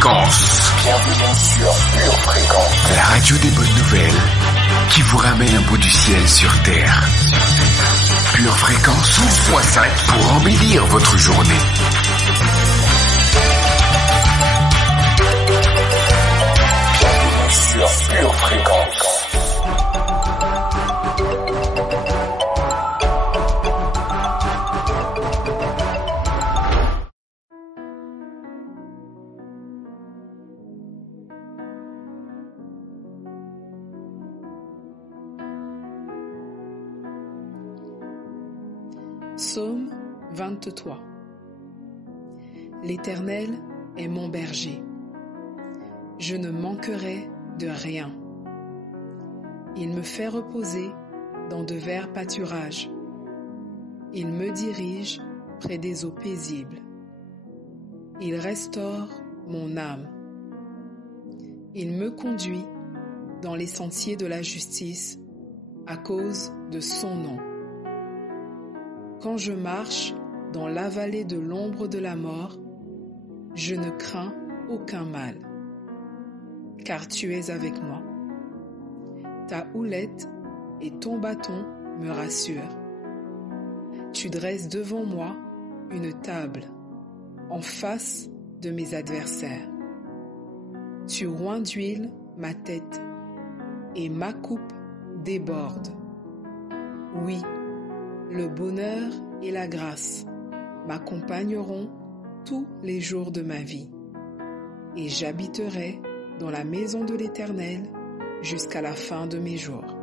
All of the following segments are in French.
Fréquence. Bienvenue sur Pure Fréquence. La radio des bonnes nouvelles qui vous ramène un bout du ciel sur Terre. Pure Fréquence 12.5 pour embellir votre journée. Bienvenue sur Pure Fréquence. Psaume 23. L'Éternel est mon berger. Je ne manquerai de rien. Il me fait reposer dans de verts pâturages. Il me dirige près des eaux paisibles. Il restaure mon âme. Il me conduit dans les sentiers de la justice à cause de son nom. Quand je marche dans la vallée de l'ombre de la mort, je ne crains aucun mal, car tu es avec moi. Ta houlette et ton bâton me rassurent. Tu dresses devant moi une table en face de mes adversaires. Tu oins d'huile ma tête et ma coupe déborde. Oui, le bonheur et la grâce m'accompagneront tous les jours de ma vie, et j'habiterai dans la maison de l'Éternel jusqu'à la fin de mes jours.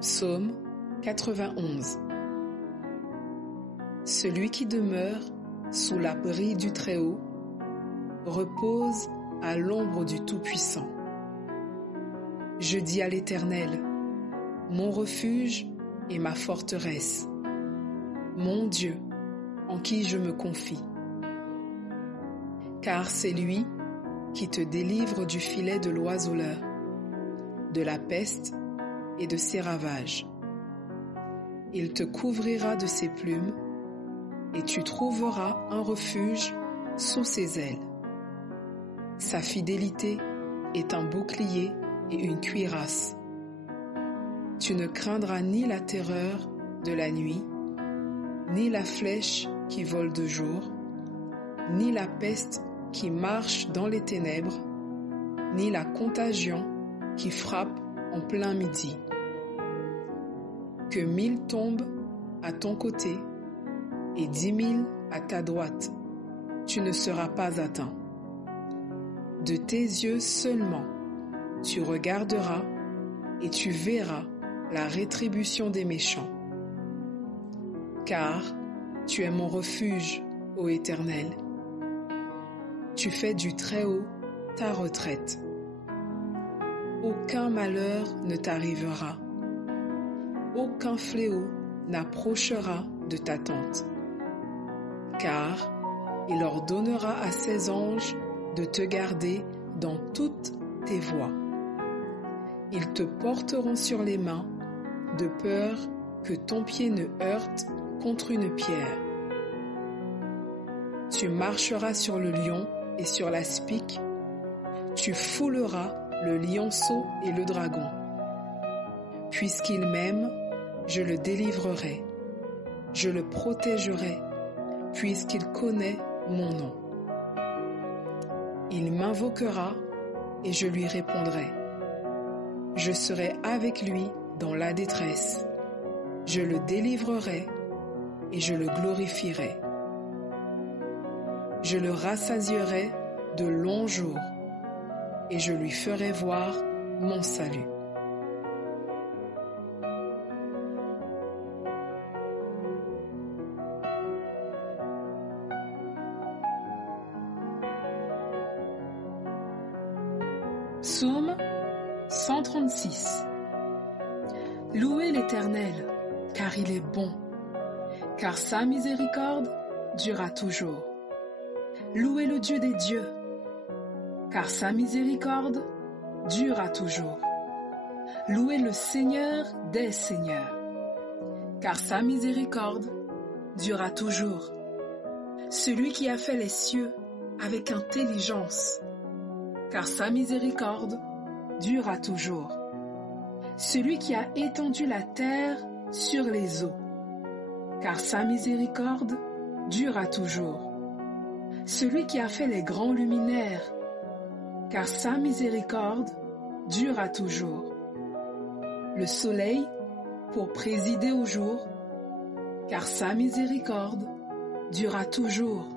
Psaume 91. Celui qui demeure sous l'abri du Très-Haut repose à l'ombre du Tout-Puissant. Je dis à l'Éternel, mon refuge et ma forteresse, mon Dieu, en qui je me confie. Car c'est lui qui te délivre du filet de l'oiseleur, de la peste et de ses ravages. Il te couvrira de ses plumes, et tu trouveras un refuge sous ses ailes. Sa fidélité est un bouclier et une cuirasse. Tu ne craindras ni la terreur de la nuit, ni la flèche qui vole de jour, ni la peste qui marche dans les ténèbres, ni la contagion qui frappe en plein midi. Que 1000 tombent à ton côté et 10 000 à ta droite, tu ne seras pas atteint. De tes yeux seulement, tu regarderas et tu verras la rétribution des méchants. Car tu es mon refuge, ô Éternel. Tu fais du Très-Haut ta retraite. Aucun malheur ne t'arrivera. Aucun fléau n'approchera de ta tente. Car il ordonnera à ses anges de te garder dans toutes tes voies. Ils te porteront sur les mains, de peur que ton pied ne heurte contre une pierre. Tu marcheras sur le lion et sur la spique, tu fouleras le lionceau et le dragon. Puisqu'il m'aime, je le délivrerai, je le protégerai, puisqu'il connaît mon nom. Il m'invoquera et je lui répondrai. Je serai avec lui dans la détresse. Je le délivrerai et je le glorifierai. Je le rassasierai de longs jours et je lui ferai voir mon salut. Psaume 136. Louez l'Éternel, car il est bon, car sa miséricorde durera toujours. Louez le Dieu des dieux, car sa miséricorde durera toujours. Louez le Seigneur des seigneurs, car sa miséricorde durera toujours. Celui qui a fait les cieux avec intelligence, car sa miséricorde durera toujours. Celui qui a étendu la terre sur les eaux, car sa miséricorde durera toujours. Celui qui a fait les grands luminaires, car sa miséricorde durera toujours. Le soleil pour présider au jour, car sa miséricorde durera toujours.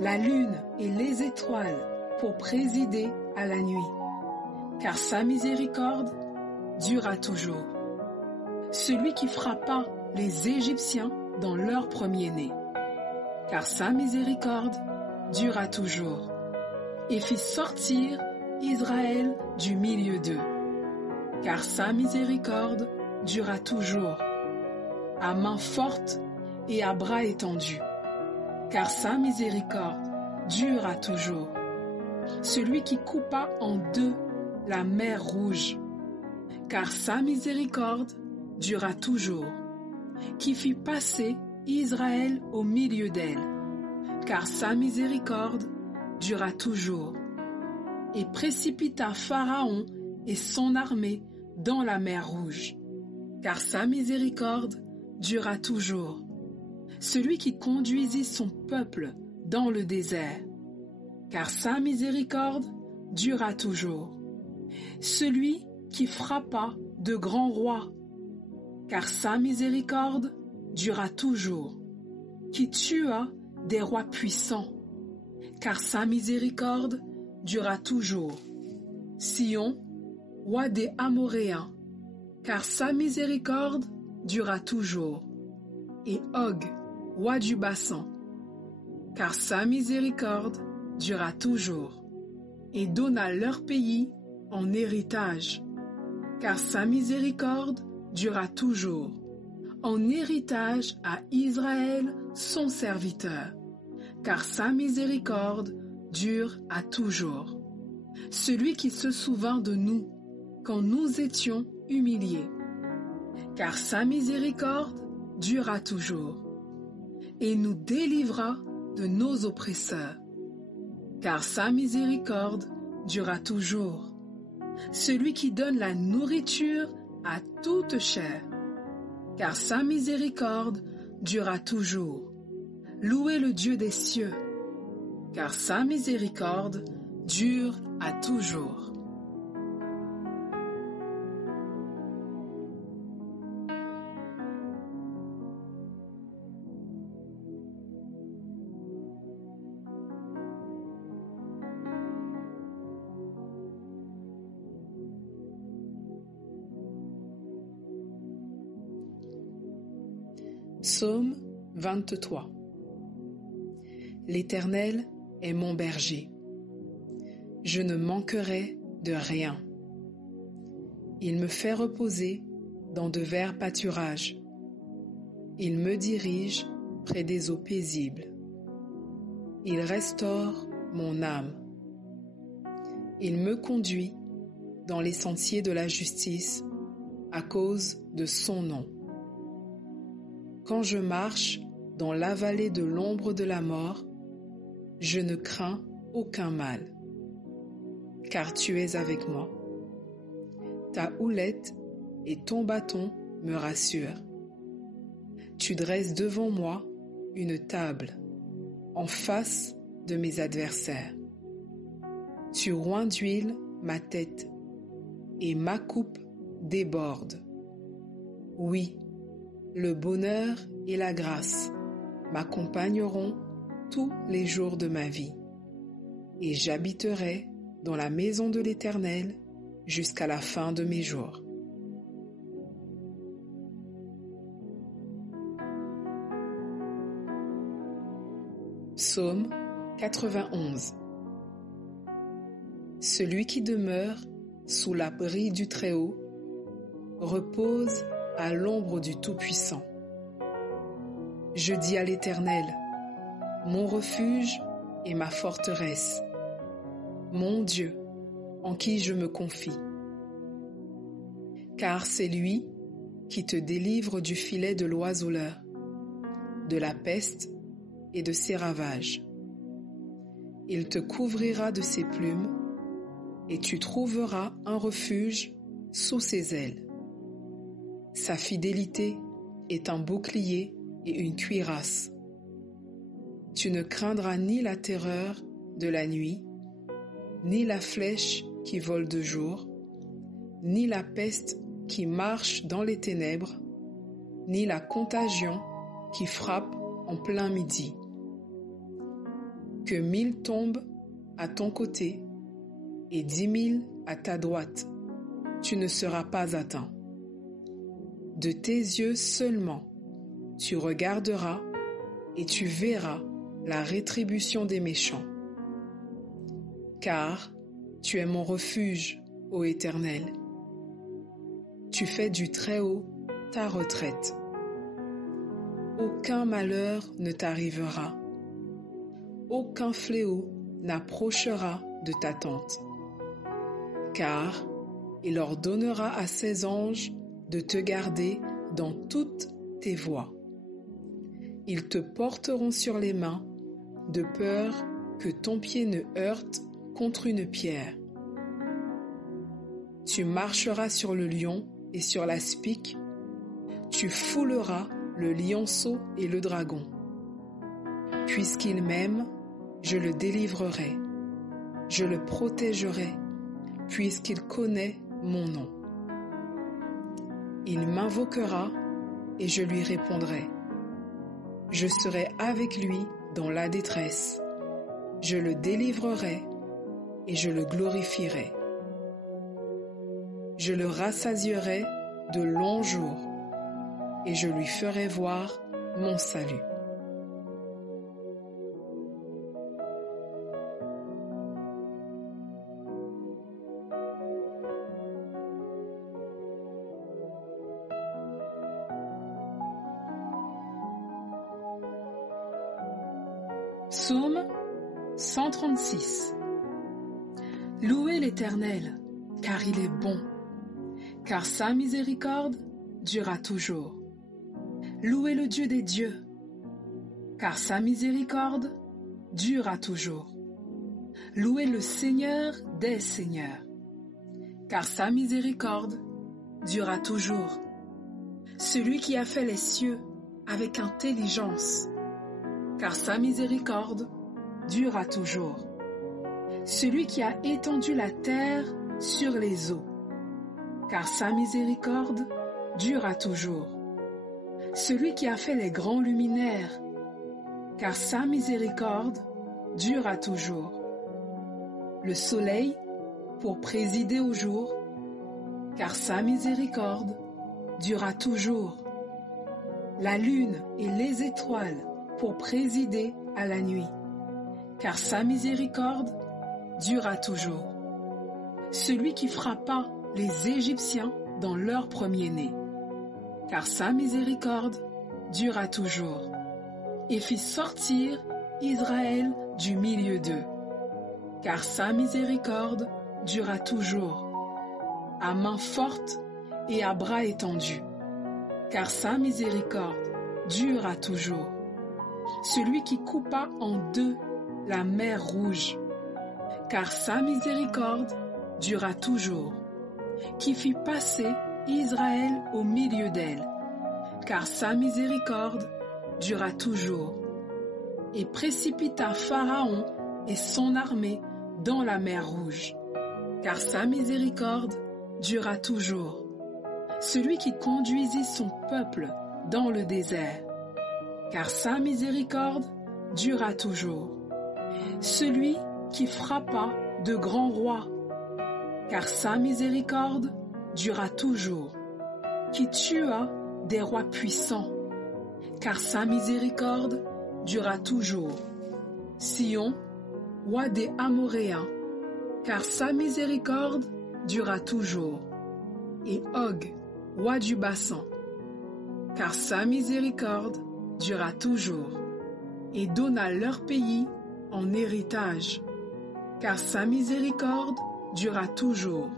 La lune et les étoiles pour présider à la nuit, car sa miséricorde durera toujours. Celui qui frappa les Égyptiens dans leur premier-né, car sa miséricorde durera toujours, et fit sortir Israël du milieu d'eux, car sa miséricorde durera toujours, à main forte et à bras étendus, car sa miséricorde durera toujours. Celui qui coupa en deux la mer Rouge, car sa miséricorde durera toujours, qui fit passer Israël au milieu d'elle, car sa miséricorde durera toujours, et précipita Pharaon et son armée dans la mer Rouge, car sa miséricorde durera toujours. Celui qui conduisit son peuple dans le désert, car sa miséricorde durera toujours. Celui qui frappa de grands rois, car sa miséricorde durera toujours. Qui tua des rois puissants, car sa miséricorde durera toujours. Sion, roi des Amoréens, car sa miséricorde durera toujours. Et Og, roi du Bassan, car sa miséricorde durera toujours. Et donna leur pays en héritage, car sa miséricorde durera toujours, en héritage à Israël son serviteur, car sa miséricorde dure à toujours. Celui qui se souvint de nous quand nous étions humiliés, car sa miséricorde durera toujours, et nous délivra de nos oppresseurs, car sa miséricorde durera toujours. Celui qui donne la nourriture à toute chair, car sa miséricorde durera toujours. Louez le Dieu des cieux, car sa miséricorde dure à toujours. Psaume 23. L'Éternel est mon berger. Je ne manquerai de rien. Il me fait reposer dans de verts pâturages. Il me dirige près des eaux paisibles. Il restaure mon âme. Il me conduit dans les sentiers de la justice à cause de son nom. Quand je marche dans la vallée de l'ombre de la mort, je ne crains aucun mal, car tu es avec moi. Ta houlette et ton bâton me rassurent. Tu dresses devant moi une table en face de mes adversaires. Tu oins d'huile ma tête et ma coupe déborde. Oui, le bonheur et la grâce m'accompagneront tous les jours de ma vie, et j'habiterai dans la maison de l'Éternel jusqu'à la fin de mes jours. Psaume 91. Celui qui demeure sous l'abri du Très-Haut repose à l'ombre du Tout-Puissant. Je dis à l'Éternel, mon refuge et ma forteresse, mon Dieu, en qui je me confie. Car c'est lui qui te délivre du filet de l'oiseleur, de la peste et de ses ravages. Il te couvrira de ses plumes et tu trouveras un refuge sous ses ailes. Sa fidélité est un bouclier et une cuirasse. Tu ne craindras ni la terreur de la nuit, ni la flèche qui vole de jour, ni la peste qui marche dans les ténèbres, ni la contagion qui frappe en plein midi. Que 1000 tombent à ton côté et 10 000 à ta droite, tu ne seras pas atteint. De tes yeux seulement, tu regarderas et tu verras la rétribution des méchants. Car tu es mon refuge, ô Éternel. Tu fais du Très-Haut ta retraite. Aucun malheur ne t'arrivera. Aucun fléau n'approchera de ta tente. Car il ordonnera à ses anges de te garder dans toutes tes voies. Ils te porteront sur les mains, de peur que ton pied ne heurte contre une pierre. Tu marcheras sur le lion et sur l'aspic, tu fouleras le lionceau et le dragon. Puisqu'il m'aime, je le délivrerai, je le protégerai, puisqu'il connaît mon nom. Il m'invoquera et je lui répondrai. Je serai avec lui dans la détresse. Je le délivrerai et je le glorifierai. Je le rassasierai de longs jours et je lui ferai voir mon salut. Psaume 136. Louez l'Éternel, car il est bon, car sa miséricorde durera toujours. Louez le Dieu des dieux, car sa miséricorde durera toujours. Louez le Seigneur des seigneurs, car sa miséricorde durera toujours. Celui qui a fait les cieux avec intelligence, car sa miséricorde durera toujours. Celui qui a étendu la terre sur les eaux, car sa miséricorde durera toujours. Celui qui a fait les grands luminaires, car sa miséricorde durera toujours. Le soleil pour présider au jour, car sa miséricorde durera toujours. La lune et les étoiles pour présider à la nuit, car sa miséricorde durera toujours. Celui qui frappa les Égyptiens dans leur premier-né, car sa miséricorde durera toujours, et fit sortir Israël du milieu d'eux, car sa miséricorde durera toujours, à main forte et à bras étendus, car sa miséricorde durera toujours. Celui qui coupa en deux la mer Rouge, car sa miséricorde durera toujours, qui fit passer Israël au milieu d'elle, car sa miséricorde durera toujours, et précipita Pharaon et son armée dans la mer Rouge, car sa miséricorde durera toujours. Celui qui conduisit son peuple dans le désert, car sa miséricorde durera toujours. Celui qui frappa de grands rois, car sa miséricorde durera toujours. Qui tua des rois puissants, car sa miséricorde durera toujours. Sion, roi des Amoréens, car sa miséricorde durera toujours. Et Og, roi du Bassan, car sa miséricorde durera toujours, et donna leur pays en héritage, car sa miséricorde durera toujours.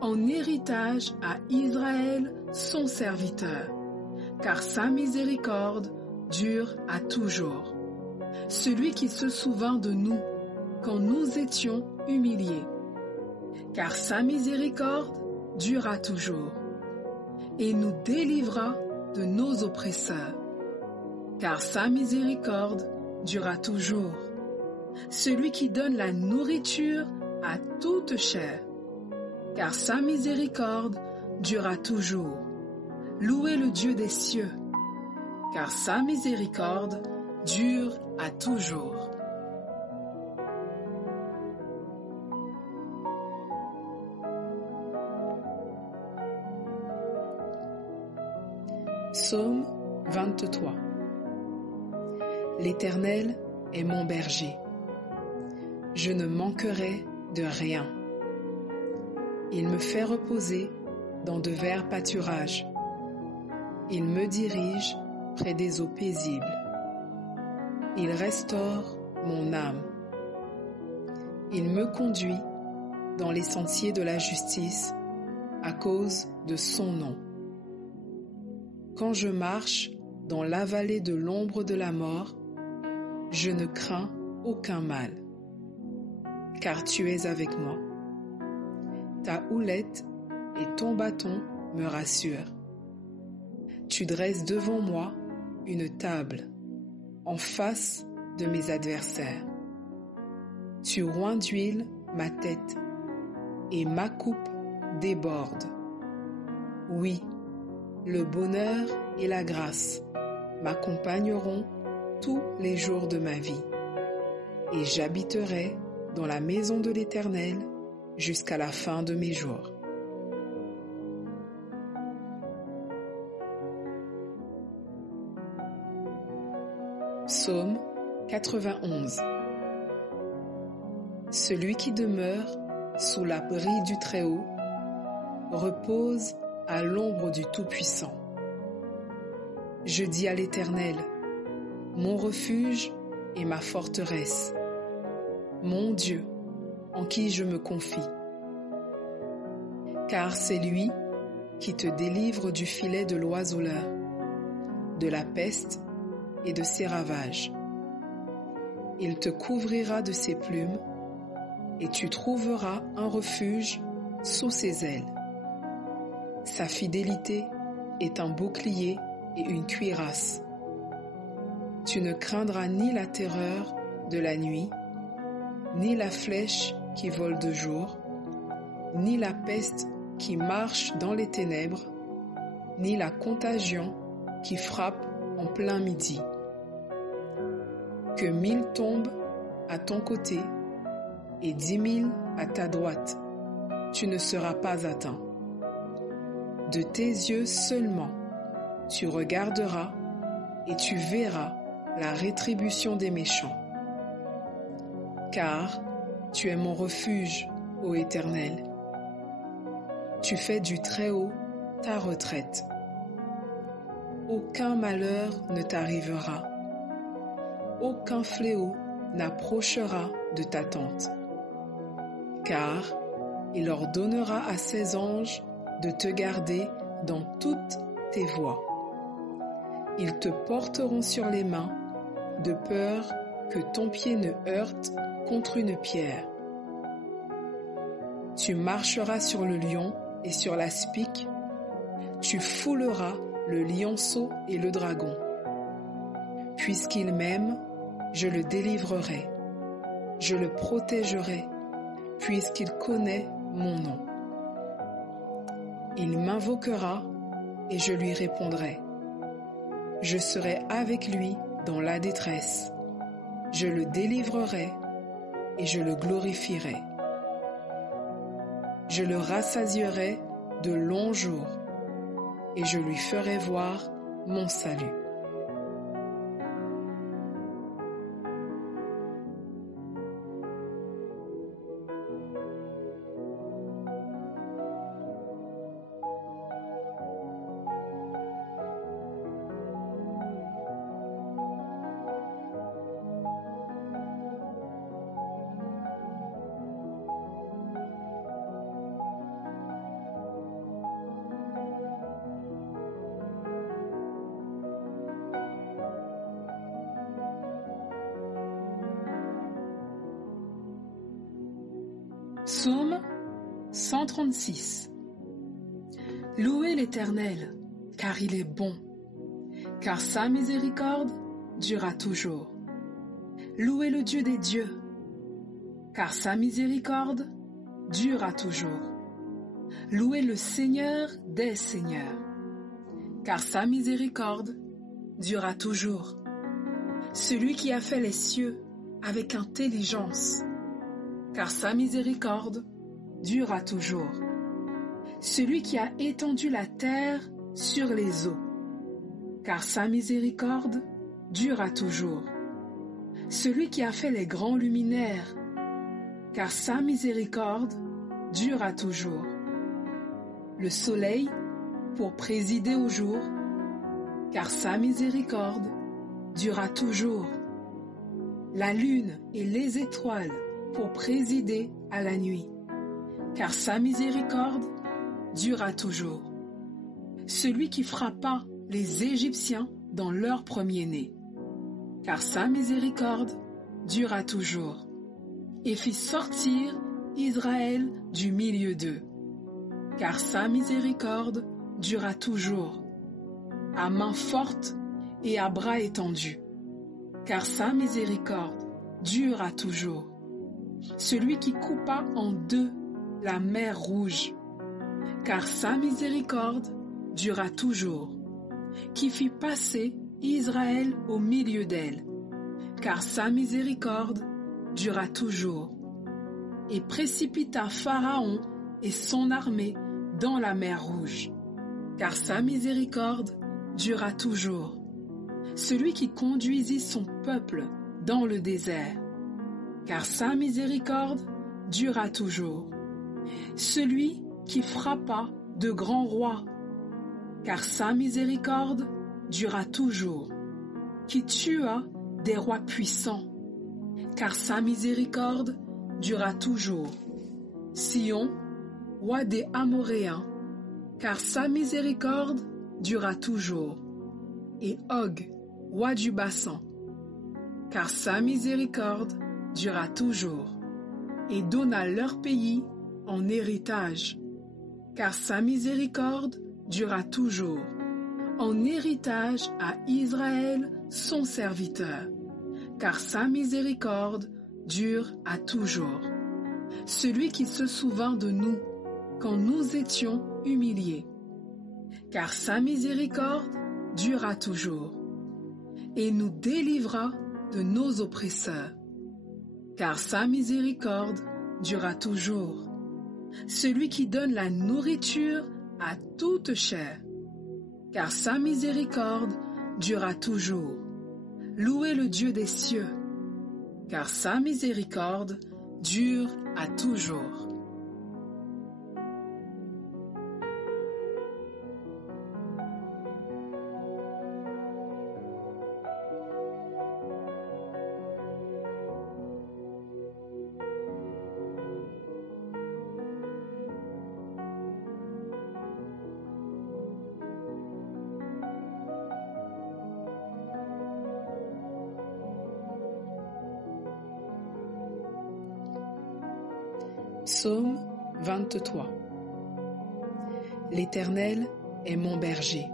en héritage à Israël son serviteur, car sa miséricorde dure à toujours. Celui qui se souvint de nous quand nous étions humiliés, car sa miséricorde dure à toujours, et nous délivra de nos oppresseurs, car sa miséricorde dure à toujours. Celui qui donne la nourriture à toute chair, car sa miséricorde dure à toujours. Louez le Dieu des cieux, car sa miséricorde dure à toujours. Psaume 23. L'Éternel est mon berger. Je ne manquerai de rien. Il me fait reposer dans de verts pâturages. Il me dirige près des eaux paisibles. Il restaure mon âme. Il me conduit dans les sentiers de la justice à cause de son nom. Quand je marche dans la vallée de l'ombre de la mort, je ne crains aucun mal, car tu es avec moi. Ta houlette et ton bâton me rassurent. Tu dresses devant moi une table en face de mes adversaires. Tu oins d'huile ma tête et ma coupe déborde. Oui, le bonheur et la grâce m'accompagneront tous les jours de ma vie, et j'habiterai dans la maison de l'Éternel jusqu'à la fin de mes jours. Psaume 91. Celui qui demeure sous l'abri du Très-Haut repose à l'ombre du Tout-Puissant. Je dis à l'Éternel, mon refuge et ma forteresse, mon Dieu, en qui je me confie. Car c'est lui qui te délivre du filet de l'oiseleur, de la peste et de ses ravages. Il te couvrira de ses plumes, et tu trouveras un refuge sous ses ailes. Sa fidélité est un bouclier et une cuirasse. Tu ne craindras ni la terreur de la nuit, ni la flèche qui vole de jour, ni la peste qui marche dans les ténèbres, ni la contagion qui frappe en plein midi. Que 1000 tombent à ton côté et 10 000 à ta droite, tu ne seras pas atteint. De tes yeux seulement, tu regarderas et tu verras la rétribution des méchants. Car tu es mon refuge, ô Éternel. Tu fais du Très-Haut ta retraite. Aucun malheur ne t'arrivera. Aucun fléau n'approchera de ta tente. Car il ordonnera à ses anges de te garder dans toutes tes voies. Ils te porteront sur les mains, de peur que ton pied ne heurte contre une pierre. Tu marcheras sur le lion et sur l'aspic, tu fouleras le lionceau et le dragon. Puisqu'il m'aime, je le délivrerai, je le protégerai, puisqu'il connaît mon nom. Il m'invoquera et je lui répondrai. Je serai avec lui dans la détresse. Je le délivrerai et je le glorifierai. Je le rassasierai de longs jours et je lui ferai voir mon salut. Psaume 136. Louez l'Éternel, car il est bon, car sa miséricorde durera toujours. Louez le Dieu des dieux, car sa miséricorde durera toujours. Louez le Seigneur des seigneurs, car sa miséricorde durera toujours. Celui qui a fait les cieux avec intelligence, car sa miséricorde durera toujours. Celui qui a étendu la terre sur les eaux, car sa miséricorde durera toujours. Celui qui a fait les grands luminaires, car sa miséricorde durera toujours. Le soleil pour présider au jour, car sa miséricorde durera toujours. La lune et les étoiles pour présider à la nuit, car sa miséricorde durera toujours. Celui qui frappa les Égyptiens dans leur premier-né, car sa miséricorde durera toujours, et fit sortir Israël du milieu d'eux, car sa miséricorde durera toujours, à main forte et à bras étendus, car sa miséricorde durera toujours. Celui qui coupa en deux la mer Rouge, car sa miséricorde durera toujours, qui fit passer Israël au milieu d'elle, car sa miséricorde durera toujours, et précipita Pharaon et son armée dans la mer Rouge, car sa miséricorde durera toujours. Celui qui conduisit son peuple dans le désert, car sa miséricorde durera toujours. Celui qui frappa de grands rois, car sa miséricorde durera toujours. Qui tua des rois puissants, car sa miséricorde durera toujours. Sion, roi des Amoréens, car sa miséricorde durera toujours. Et Og, roi du Bassan, car sa miséricorde durera toujours. Et donna leur pays en héritage, car sa miséricorde durera toujours, en héritage à Israël son serviteur, car sa miséricorde dure à toujours. Celui qui se souvint de nous quand nous étions humiliés, car sa miséricorde durera toujours, et nous délivra de nos oppresseurs, car sa miséricorde durera toujours. Celui qui donne la nourriture à toute chair, car sa miséricorde durera toujours. Louez le Dieu des cieux, car sa miséricorde dure à toujours. Psaume 23. L'Éternel est mon berger.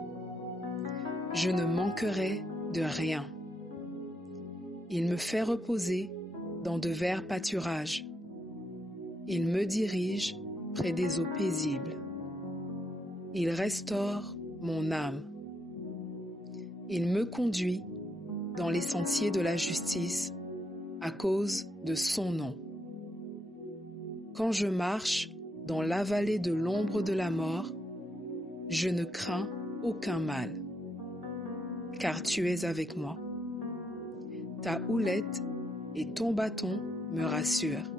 Je ne manquerai de rien. Il me fait reposer dans de verts pâturages. Il me dirige près des eaux paisibles. Il restaure mon âme. Il me conduit dans les sentiers de la justice à cause de son nom. Quand je marche dans la vallée de l'ombre de la mort, je ne crains aucun mal, car tu es avec moi. Ta houlette et ton bâton me rassurent.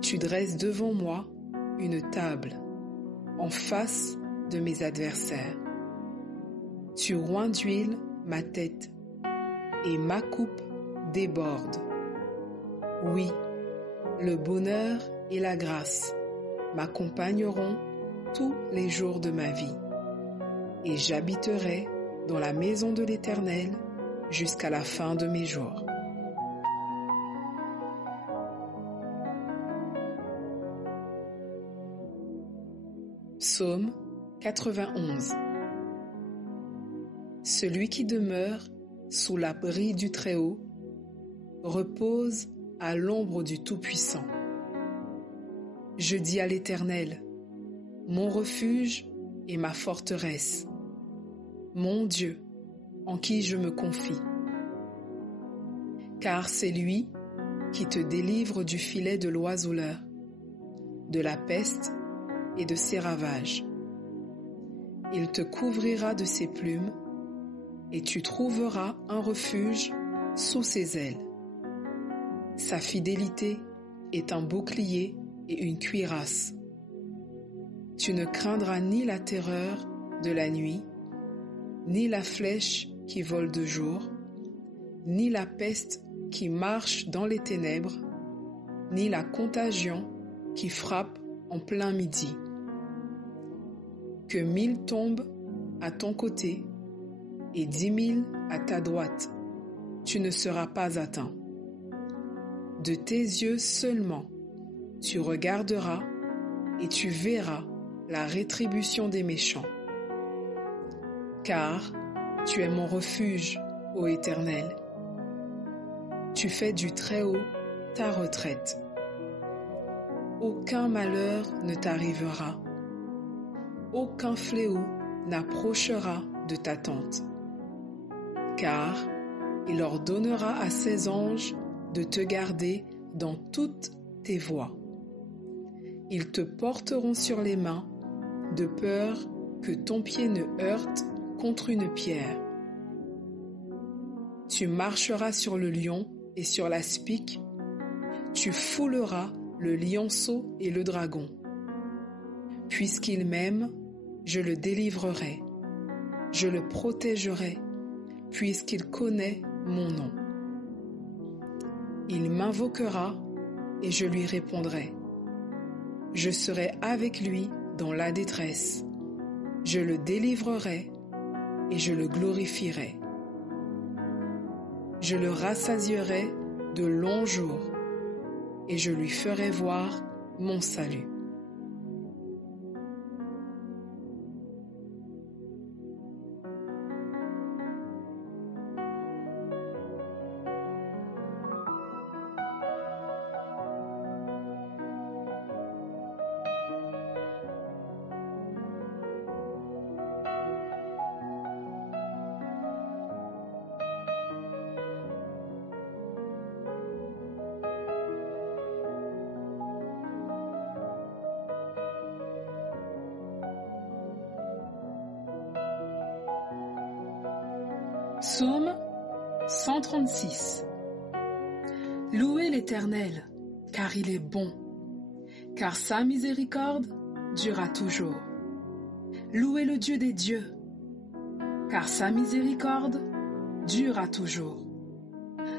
Tu dresses devant moi une table en face de mes adversaires. Tu oins d'huile ma tête et ma coupe déborde. Oui, le bonheur et la grâce m'accompagneront tous les jours de ma vie, et j'habiterai dans la maison de l'Éternel jusqu'à la fin de mes jours. Psaume 91. Celui qui demeure sous l'abri du Très-Haut repose à l'ombre du Tout-Puissant. Je dis à l'Éternel, mon refuge et ma forteresse, mon Dieu, en qui je me confie. Car c'est lui qui te délivre du filet de l'oiseleur, de la peste et de ses ravages. Il te couvrira de ses plumes, et tu trouveras un refuge sous ses ailes. Sa fidélité est un bouclier et une cuirasse. Tu ne craindras ni la terreur de la nuit, ni la flèche qui vole de jour, ni la peste qui marche dans les ténèbres, ni la contagion qui frappe en plein midi. Que 1000 tombent à ton côté et 10 000 à ta droite, tu ne seras pas atteint. De tes yeux seulement, tu regarderas et tu verras la rétribution des méchants. Car tu es mon refuge, ô Éternel. Tu fais du Très-Haut ta retraite. Aucun malheur ne t'arrivera. Aucun fléau n'approchera de ta tente. Car il ordonnera à ses anges de te garder dans toutes tes voies. Ils te porteront sur les mains, de peur que ton pied ne heurte contre une pierre. Tu marcheras sur le lion et sur l'aspic, tu fouleras le lionceau et le dragon. Puisqu'il m'aime, je le délivrerai, je le protégerai, puisqu'il connaît mon nom. Il m'invoquera et je lui répondrai. Je serai avec lui dans la détresse. Je le délivrerai et je le glorifierai. Je le rassasierai de longs jours et je lui ferai voir mon salut. Psaume 136. Louez l'Éternel, car il est bon, car sa miséricorde durera toujours. Louez le Dieu des dieux, car sa miséricorde durera toujours.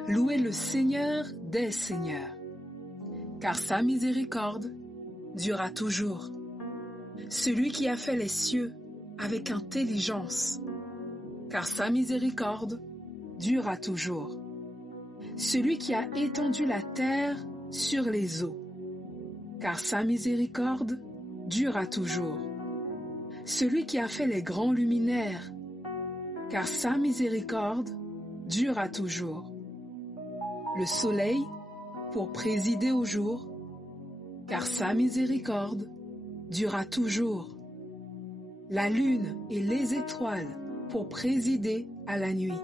Louez le Seigneur des seigneurs, car sa miséricorde durera toujours. Celui qui a fait les cieux avec intelligence, car sa miséricorde durera toujours. Celui qui a étendu la terre sur les eaux, car sa miséricorde durera toujours. Celui qui a fait les grands luminaires, car sa miséricorde durera toujours. Le soleil pour présider au jour, car sa miséricorde durera toujours. La lune et les étoiles pour présider à la nuit,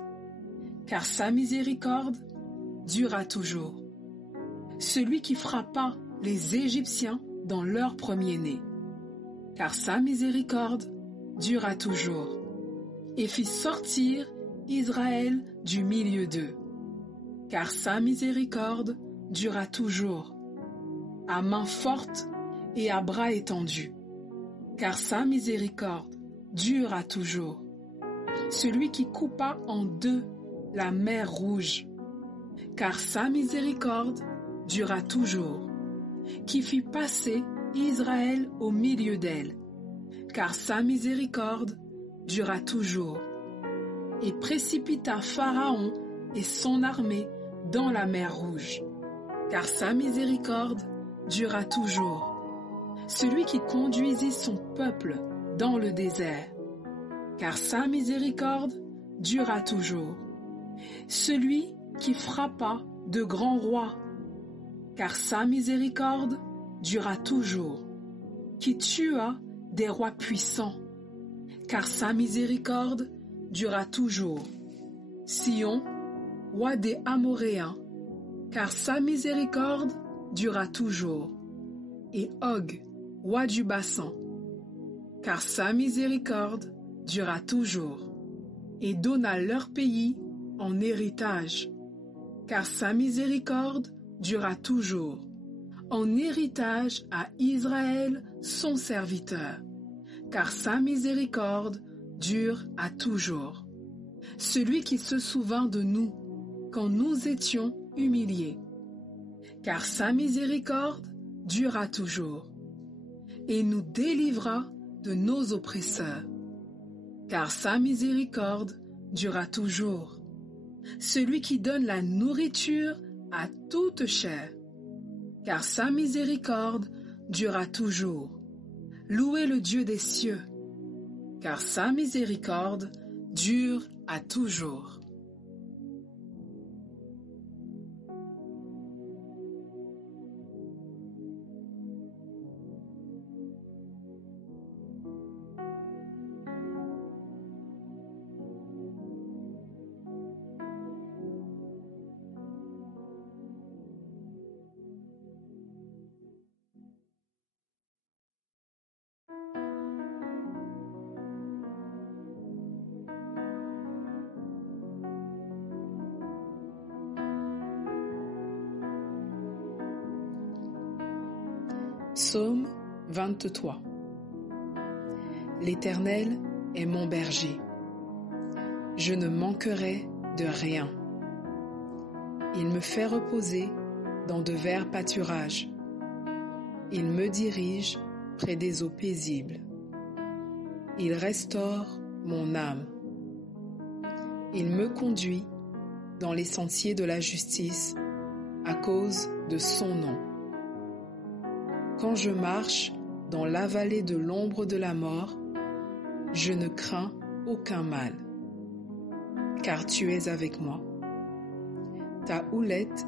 car sa miséricorde durera toujours. Celui qui frappa les Égyptiens dans leur premier-né, car sa miséricorde durera toujours, et fit sortir Israël du milieu d'eux, car sa miséricorde durera toujours, à main forte et à bras étendus, car sa miséricorde durera toujours. Celui qui coupa en deux la mer Rouge, car sa miséricorde durera toujours, qui fit passer Israël au milieu d'elle, car sa miséricorde durera toujours, et précipita Pharaon et son armée dans la mer Rouge, car sa miséricorde durera toujours. celui qui conduisit son peuple dans le désert, car sa miséricorde durera toujours. Celui qui frappa de grands rois, car sa miséricorde durera toujours. Qui tua des rois puissants, car sa miséricorde durera toujours. Sion, roi des Amoréens, car sa miséricorde durera toujours. Et Og, roi du Bassan, car sa miséricorde durera toujours. Et donna leur pays en héritage, car sa miséricorde durera toujours, en héritage à Israël son serviteur, car sa miséricorde dure à toujours. Celui qui se souvint de nous quand nous étions humiliés, car sa miséricorde durera toujours, et nous délivra de nos oppresseurs, car sa miséricorde durera toujours. Celui qui donne la nourriture à toute chair, car sa miséricorde durera toujours. Louez le Dieu des cieux, car sa miséricorde dure à toujours. Psaume 23. L'Éternel est mon berger. Je ne manquerai de rien. Il me fait reposer dans de verts pâturages. Il me dirige près des eaux paisibles. Il restaure mon âme. Il me conduit dans les sentiers de la justice à cause de son nom. Quand je marche dans la vallée de l'ombre de la mort, je ne crains aucun mal, car tu es avec moi. Ta houlette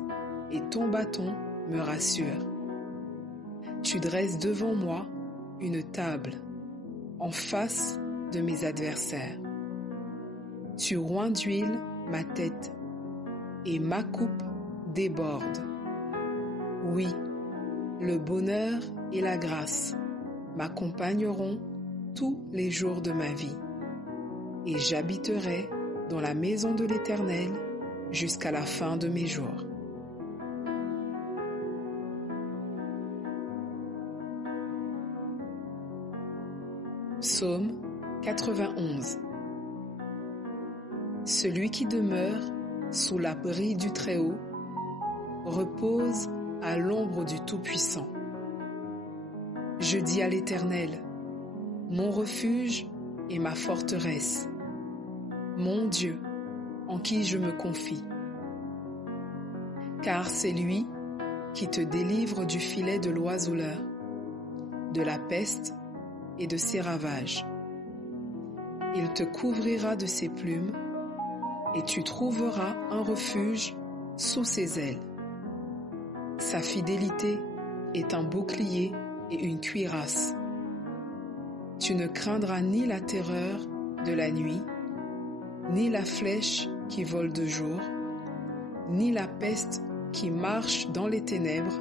et ton bâton me rassurent. Tu dresses devant moi une table en face de mes adversaires. Tu oins d'huile ma tête et ma coupe déborde. Oui, le bonheur et la grâce m'accompagneront tous les jours de ma vie, et j'habiterai dans la maison de l'Éternel jusqu'à la fin de mes jours. Psaume 91. Celui qui demeure sous l'abri du Très-Haut repose à l'ombre du Tout-Puissant. Je dis à l'Éternel, mon refuge et ma forteresse, mon Dieu, en qui je me confie. Car c'est lui qui te délivre du filet de l'oiseleur, de la peste et de ses ravages. Il te couvrira de ses plumes, et tu trouveras un refuge sous ses ailes. Sa fidélité est un bouclier et une cuirasse. Tu ne craindras ni la terreur de la nuit, ni la flèche qui vole de jour, ni la peste qui marche dans les ténèbres,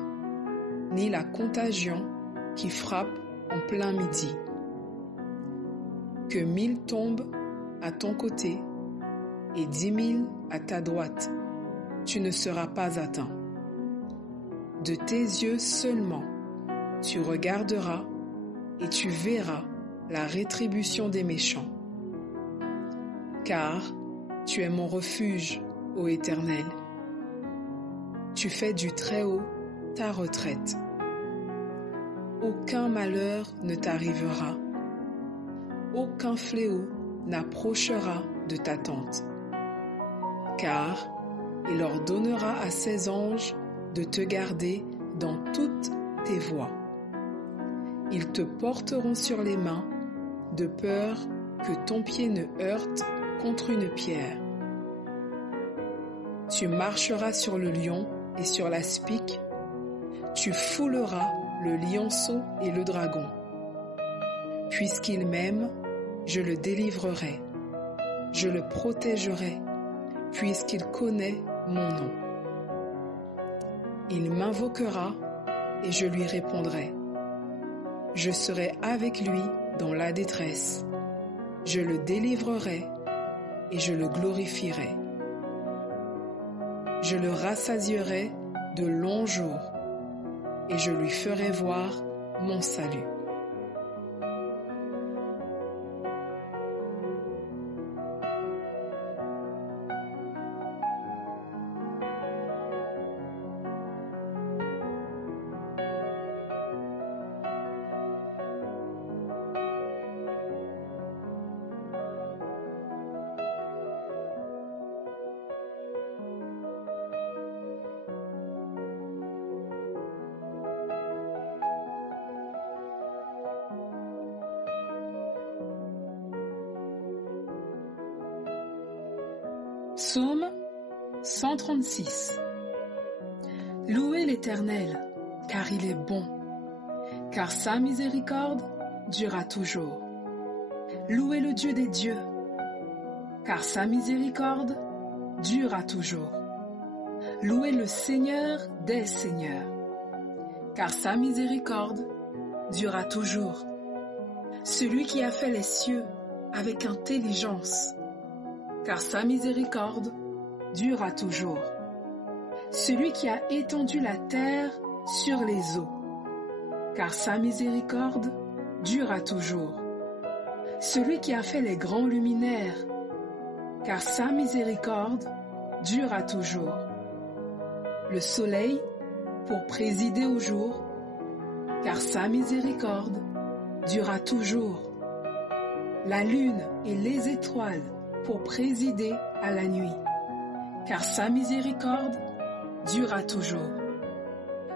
ni la contagion qui frappe en plein midi. Que 1000 tombent à ton côté et 10 000 à ta droite, tu ne seras pas atteint. De tes yeux seulement, tu regarderas et tu verras la rétribution des méchants. Car tu es mon refuge, ô Éternel. Tu fais du Très-Haut ta retraite. Aucun malheur ne t'arrivera. Aucun fléau n'approchera de ta tente. Car il ordonnera à ses anges de te garder dans toutes tes voies. Ils te porteront sur les mains, de peur que ton pied ne heurte contre une pierre. Tu marcheras sur le lion et sur l'aspic, tu fouleras le lionceau et le dragon. Puisqu'il m'aime, je le délivrerai, je le protégerai, puisqu'il connaît mon nom. Il m'invoquera et je lui répondrai. Je serai avec lui dans la détresse. Je le délivrerai et je le glorifierai. Je le rassasierai de longs jours et je lui ferai voir mon salut. Psaume 136. Louez l'Éternel, car il est bon, car sa miséricorde durera toujours. Louez le Dieu des dieux, car sa miséricorde durera toujours. Louez le Seigneur des seigneurs, car sa miséricorde durera toujours. Celui qui a fait les cieux avec intelligence, car sa miséricorde durera toujours. Celui qui a étendu la terre sur les eaux, car sa miséricorde durera toujours. Celui qui a fait les grands luminaires, car sa miséricorde durera toujours. Le soleil pour présider au jour, car sa miséricorde durera toujours. La lune et les étoiles pour présider à la nuit, car sa miséricorde durera toujours.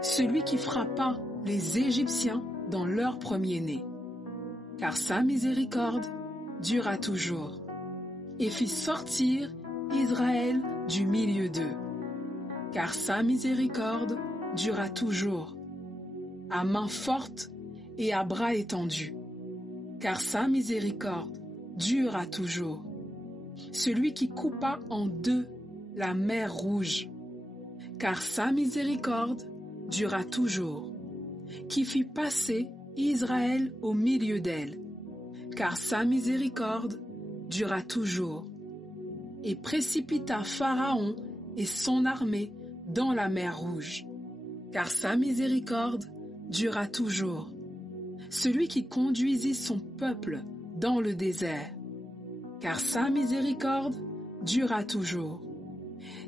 Celui qui frappa les Égyptiens dans leur premier-né, car sa miséricorde durera toujours, et fit sortir Israël du milieu d'eux, car sa miséricorde durera toujours, à main forte et à bras étendus, car sa miséricorde durera toujours. Celui qui coupa en deux la mer Rouge, car sa miséricorde durera toujours, qui fit passer Israël au milieu d'elle, car sa miséricorde durera toujours, et précipita Pharaon et son armée dans la mer Rouge, car sa miséricorde durera toujours. Celui qui conduisit son peuple dans le désert, car sa miséricorde durera toujours.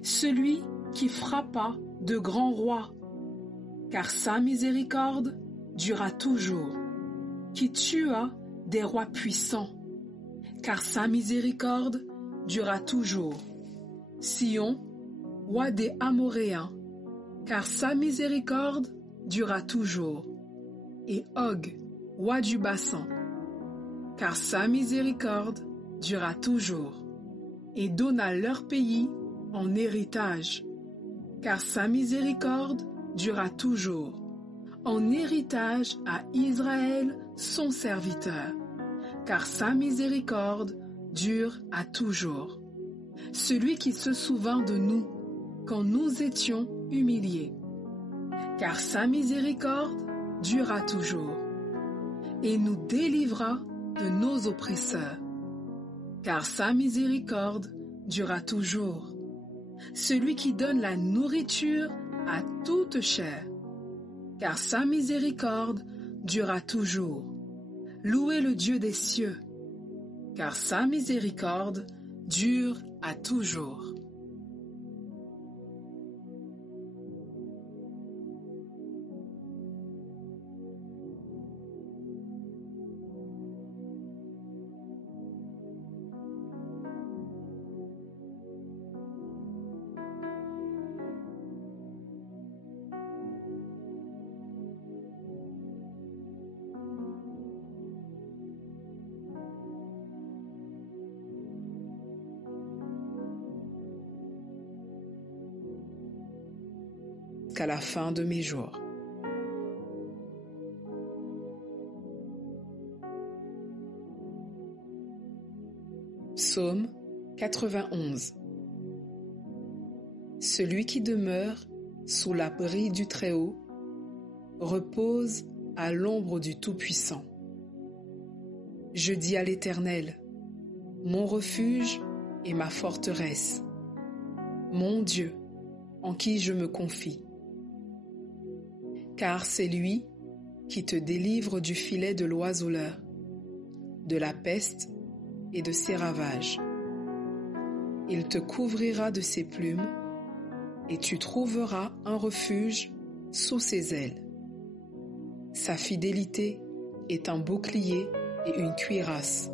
Celui qui frappa de grands rois, car sa miséricorde durera toujours. Qui tua des rois puissants, car sa miséricorde durera toujours. Sion, roi des Amoréens, car sa miséricorde durera toujours. Et Og, roi du Bassan, car sa miséricorde durera toujours, et donna leur pays en héritage, car sa miséricorde durera toujours, en héritage à Israël son serviteur, car sa miséricorde dure à toujours. Celui qui se souvint de nous quand nous étions humiliés, car sa miséricorde durera toujours, et nous délivra de nos oppresseurs, car sa miséricorde durera toujours. Celui qui donne la nourriture à toute chair, car sa miséricorde durera toujours. Louez le Dieu des cieux, car sa miséricorde dure à toujours. jusqu'à la fin de mes jours. Psaume 91. Celui qui demeure sous l'abri du Très-Haut repose à l'ombre du Tout-Puissant. Je dis à l'Éternel, mon refuge et ma forteresse, mon Dieu, en qui je me confie. Car c'est lui qui te délivre du filet de l'oiseleur, de la peste et de ses ravages. Il te couvrira de ses plumes, et tu trouveras un refuge sous ses ailes. Sa fidélité est un bouclier et une cuirasse.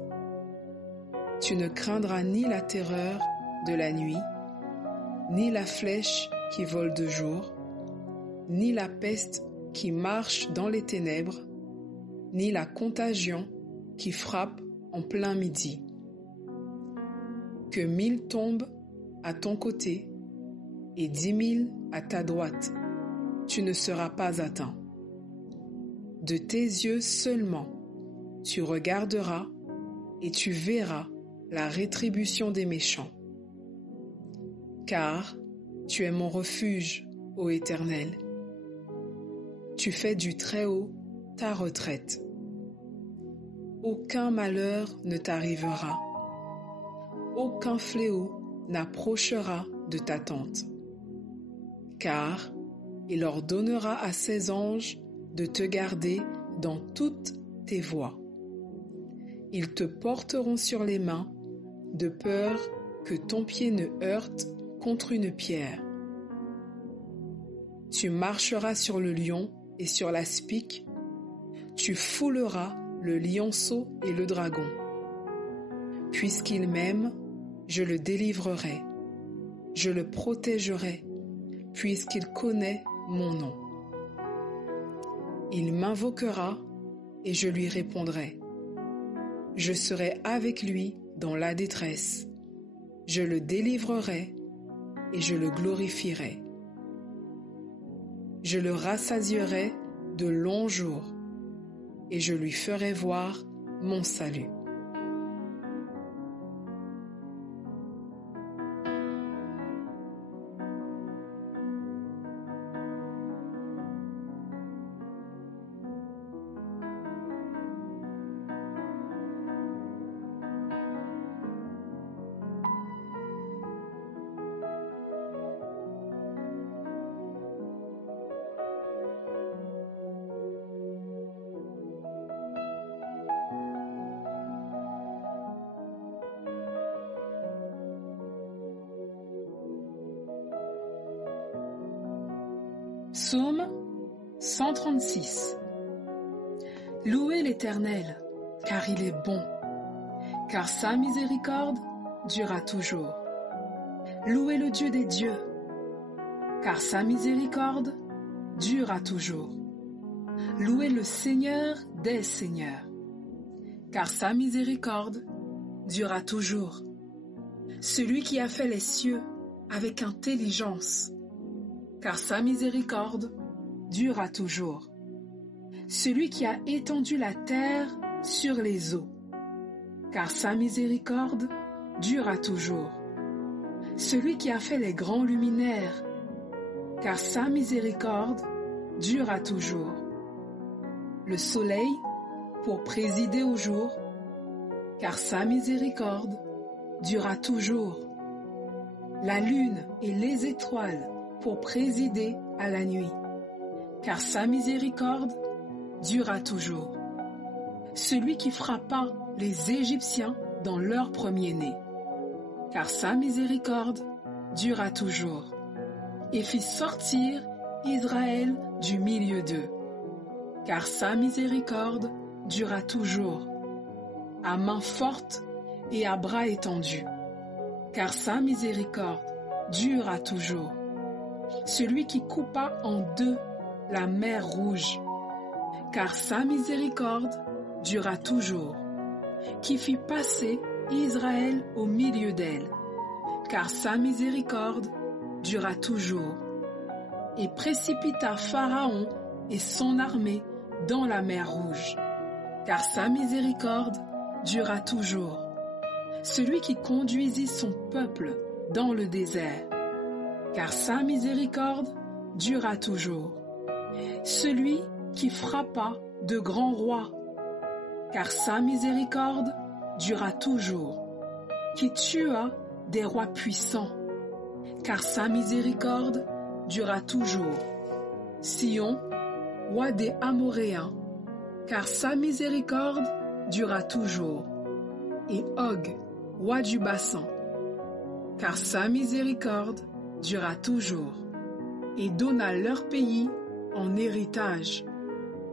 Tu ne craindras ni la terreur de la nuit, ni la flèche qui vole de jour, ni la peste qui marche dans les ténèbres, ni la contagion qui frappe en plein midi. Que 1000 tombent à ton côté et 10 000 à ta droite, tu ne seras pas atteint. De tes yeux seulement, tu regarderas et tu verras la rétribution des méchants. Car tu es mon refuge, ô Éternel. Tu fais du Très-Haut ta retraite. Aucun malheur ne t'arrivera. Aucun fléau n'approchera de ta tente. Car il ordonnera à ses anges de te garder dans toutes tes voies. Ils te porteront sur les mains, de peur que ton pied ne heurte contre une pierre. Tu marcheras sur le lion et sur l'aspic, tu fouleras le lionceau et le dragon. Puisqu'il m'aime, je le délivrerai, je le protégerai, puisqu'il connaît mon nom. Il m'invoquera et je lui répondrai. Je serai avec lui dans la détresse. Je le délivrerai et je le glorifierai. Je le rassasierai de longs jours et je lui ferai voir mon salut. Psaume 136. Louez l'Éternel, car il est bon, car sa miséricorde durera toujours. Louez le Dieu des dieux, car sa miséricorde durera toujours. Louez le Seigneur des seigneurs, car sa miséricorde durera toujours. Celui qui a fait les cieux avec intelligence, car sa miséricorde durera toujours. Celui qui a étendu la terre sur les eaux, car sa miséricorde durera toujours. Celui qui a fait les grands luminaires, car sa miséricorde durera toujours. Le soleil pour présider au jour, car sa miséricorde durera toujours. La lune et les étoiles pour présider à la nuit, car sa miséricorde durera toujours. Celui qui frappa les Égyptiens dans leur premier-né, car sa miséricorde durera toujours, et fit sortir Israël du milieu d'eux, car sa miséricorde durera toujours, à main forte et à bras étendus, car sa miséricorde durera toujours. Celui qui coupa en deux la mer Rouge, car sa miséricorde durera toujours, qui fit passer Israël au milieu d'elle, car sa miséricorde durera toujours. et précipita Pharaon et son armée dans la mer Rouge, car sa miséricorde dura toujours. Celui qui conduisit son peuple dans le désert, car sa miséricorde dura toujours. Celui qui frappa de grands rois, car sa miséricorde dura toujours. Qui tua des rois puissants, car sa miséricorde dura toujours. Sion, roi des Amoréens, car sa miséricorde dura toujours. Et Og, roi du Bassan, car sa miséricorde dura toujours. Et donna leur pays en héritage,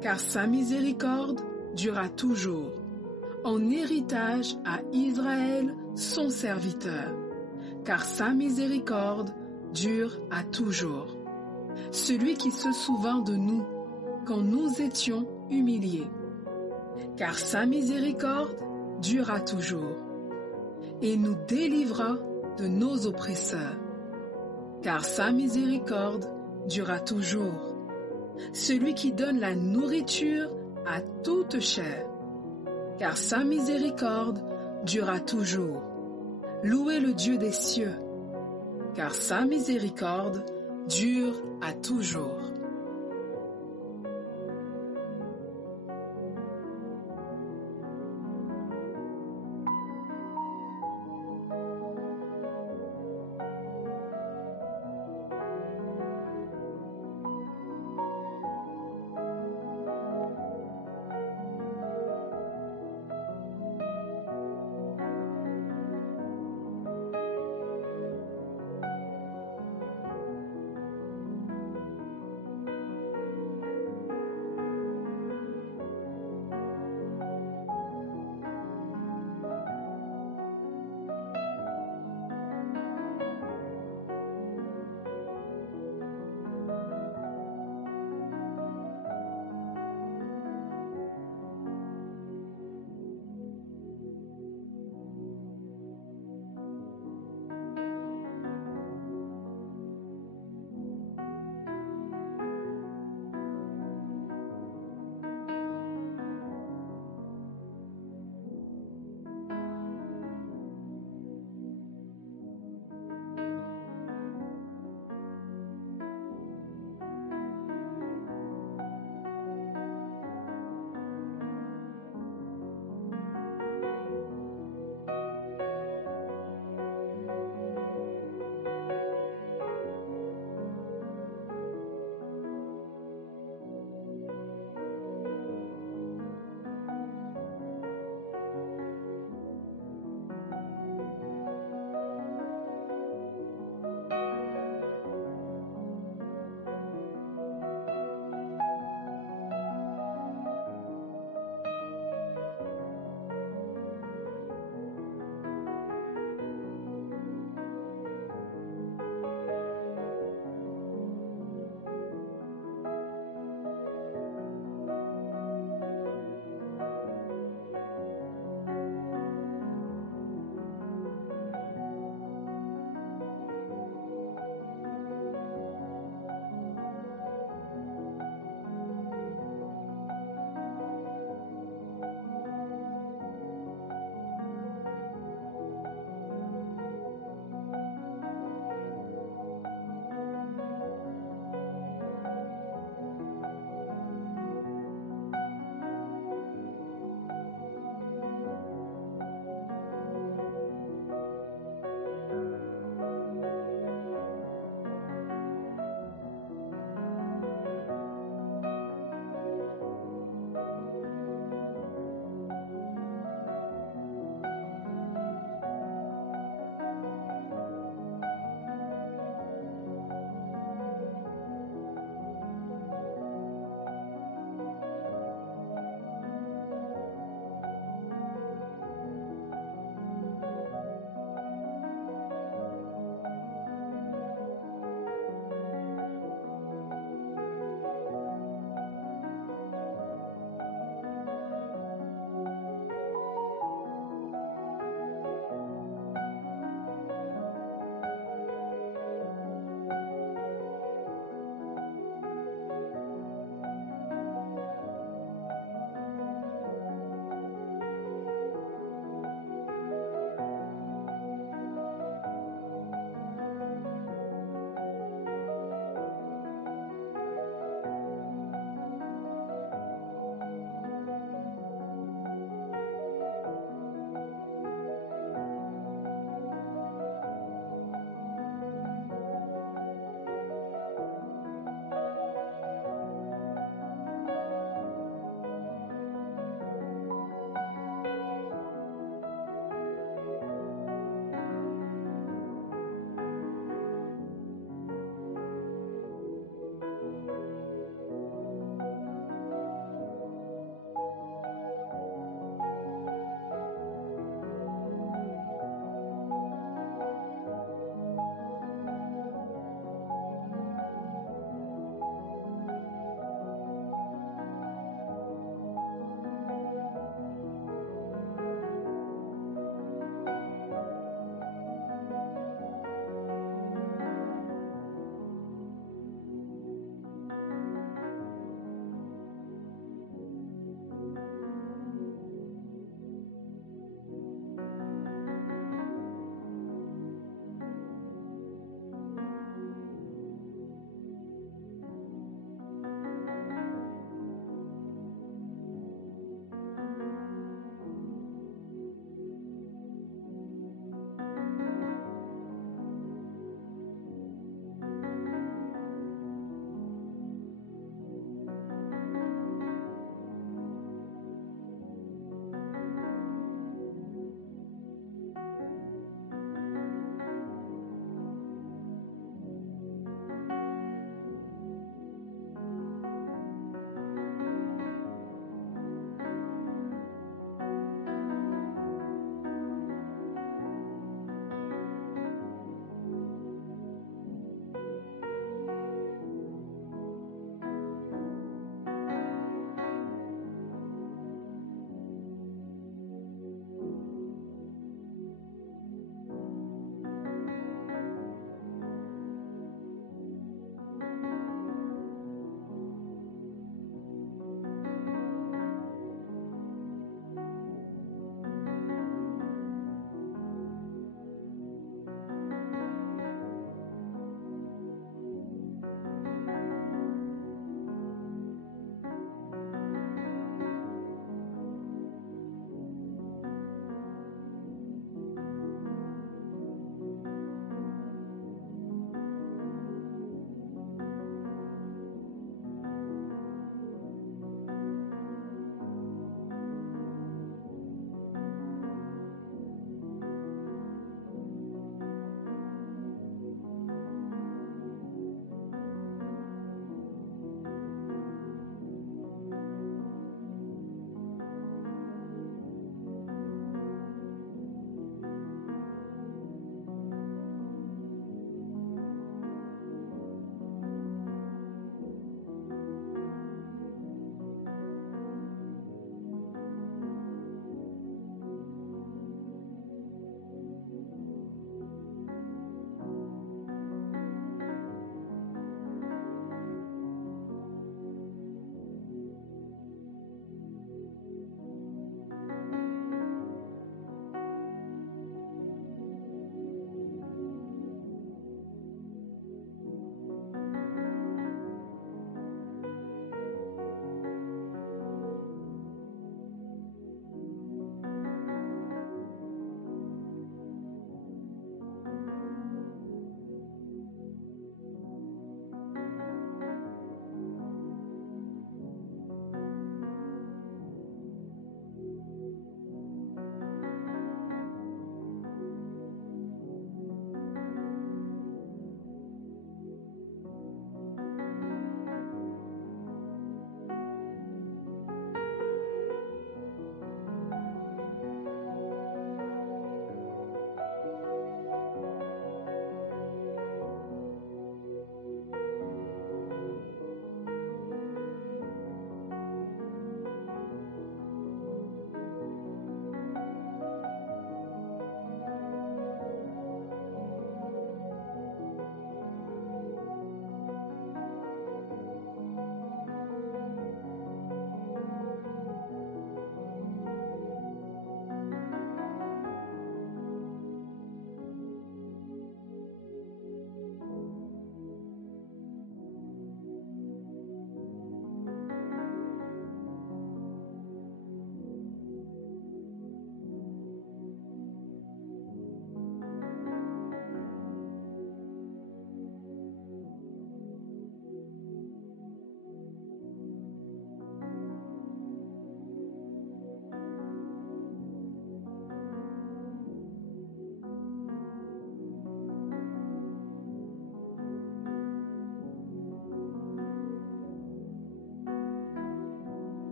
car sa miséricorde dura toujours. En héritage à Israël son serviteur, car sa miséricorde dure à toujours. Celui qui se souvint de nous quand nous étions humiliés, car sa miséricorde dura toujours, et nous délivra de nos oppresseurs, car sa miséricorde dura toujours. Celui qui donne la nourriture à toute chair, car sa miséricorde dura toujours. Louez le Dieu des cieux, car sa miséricorde dure à toujours.